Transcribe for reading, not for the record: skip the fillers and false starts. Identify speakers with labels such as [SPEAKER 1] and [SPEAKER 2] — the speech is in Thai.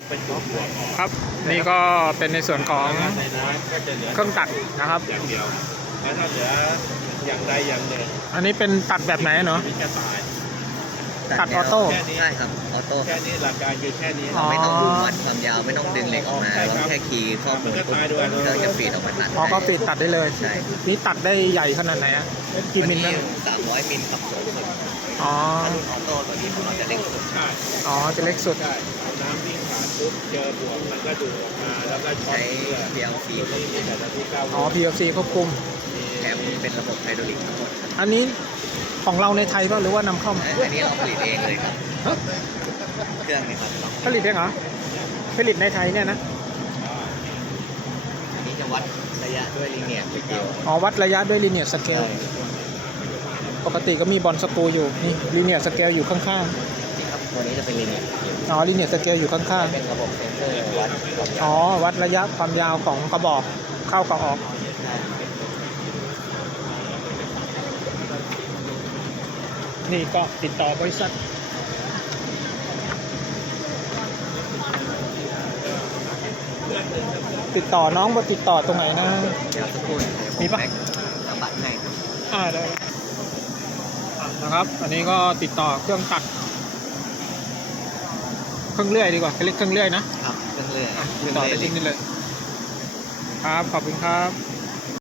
[SPEAKER 1] ครับนี่ก็เป็นในส่วนของเครื่องตัดนะครับ
[SPEAKER 2] อย่างเดียวแล้วถ้าเหลืออย่างใดอย่างหนึ่ง
[SPEAKER 1] อันนี้เป็นตัดแบบไหนเนาะ
[SPEAKER 2] มีแค่ตาย
[SPEAKER 1] ตัดออโต้
[SPEAKER 3] ใช่ครับออโต้
[SPEAKER 2] แค่นี้หลักการคือแค่นี้
[SPEAKER 3] เราไม่ต้องดูวัดความยาวไม่ต้องดึงเหล็กออกมาเราแค่คีย์ข้อมูลปุ๊บเครื่องจะฟีดออกมาตัด
[SPEAKER 1] ก็ฟีดตัดได้เลย
[SPEAKER 3] ใช่
[SPEAKER 1] นี่ตัดได้ใหญ่ขนาดไหนอ่ะกี่มิลนะ
[SPEAKER 3] 300 มิลครับสูงสุด
[SPEAKER 1] อ๋อ
[SPEAKER 3] ถ้ารุ่นออโต้ตัวนี้ของเราจะเล็กสุด
[SPEAKER 1] อ๋อจะเล็กสุด
[SPEAKER 2] น้ำวิ่งผ่านปุ๊บเจอบวกมันก็ดูออกมาแล้วก็
[SPEAKER 3] ใช้ PLC
[SPEAKER 1] อ๋อ PLC ควบคุม
[SPEAKER 3] แถมเป็นระบบไฮดรอลิกทั้งหมด
[SPEAKER 1] อันนี้ของเราในไทยป่ะหรือว่านำเข้ามา
[SPEAKER 3] อันนี้เราผลิตเองเลยครับเครื่องนี้ครับ
[SPEAKER 1] ผลิตเองเหรอผลิตในไทยเนี่ยนะ
[SPEAKER 3] อันนี้จะวัดระยะด้วยลิเนียร์สเกล
[SPEAKER 1] อ๋อวัดระยะด้วยลิเนียร์สเกลปกติก็มีบอลสกรูอยู่นี่ลิเนียร์สเกลอยู่ข้าง
[SPEAKER 3] ๆนี่ครับตัวนี้จะเป็นลิเนียร์
[SPEAKER 1] อ๋อลิเนียร์สเกลอยู่ข้าง
[SPEAKER 3] ๆเป็นระบบเซ็นเซอร์วัด
[SPEAKER 1] อ๋อวัดระยะความยาวของกระบอกเข้ากับออกนี่ก็ติดต่อบริษัทติดต่อน้องมาติดต่อตรงไหนนะ
[SPEAKER 3] เดี๋ยวสักครู่
[SPEAKER 1] มีปะ
[SPEAKER 3] เอาบัตรให้
[SPEAKER 1] ได้นะครับอันนี้ก็ติดต่อเครื่องตัดเครื่องเลื่อยดีกว่าเรียกเครื่องเลื่อยนะครับ
[SPEAKER 3] เครื่องเลื่อย
[SPEAKER 1] ติดต่อได้ที่นี่เลยครับขอบคุณครับ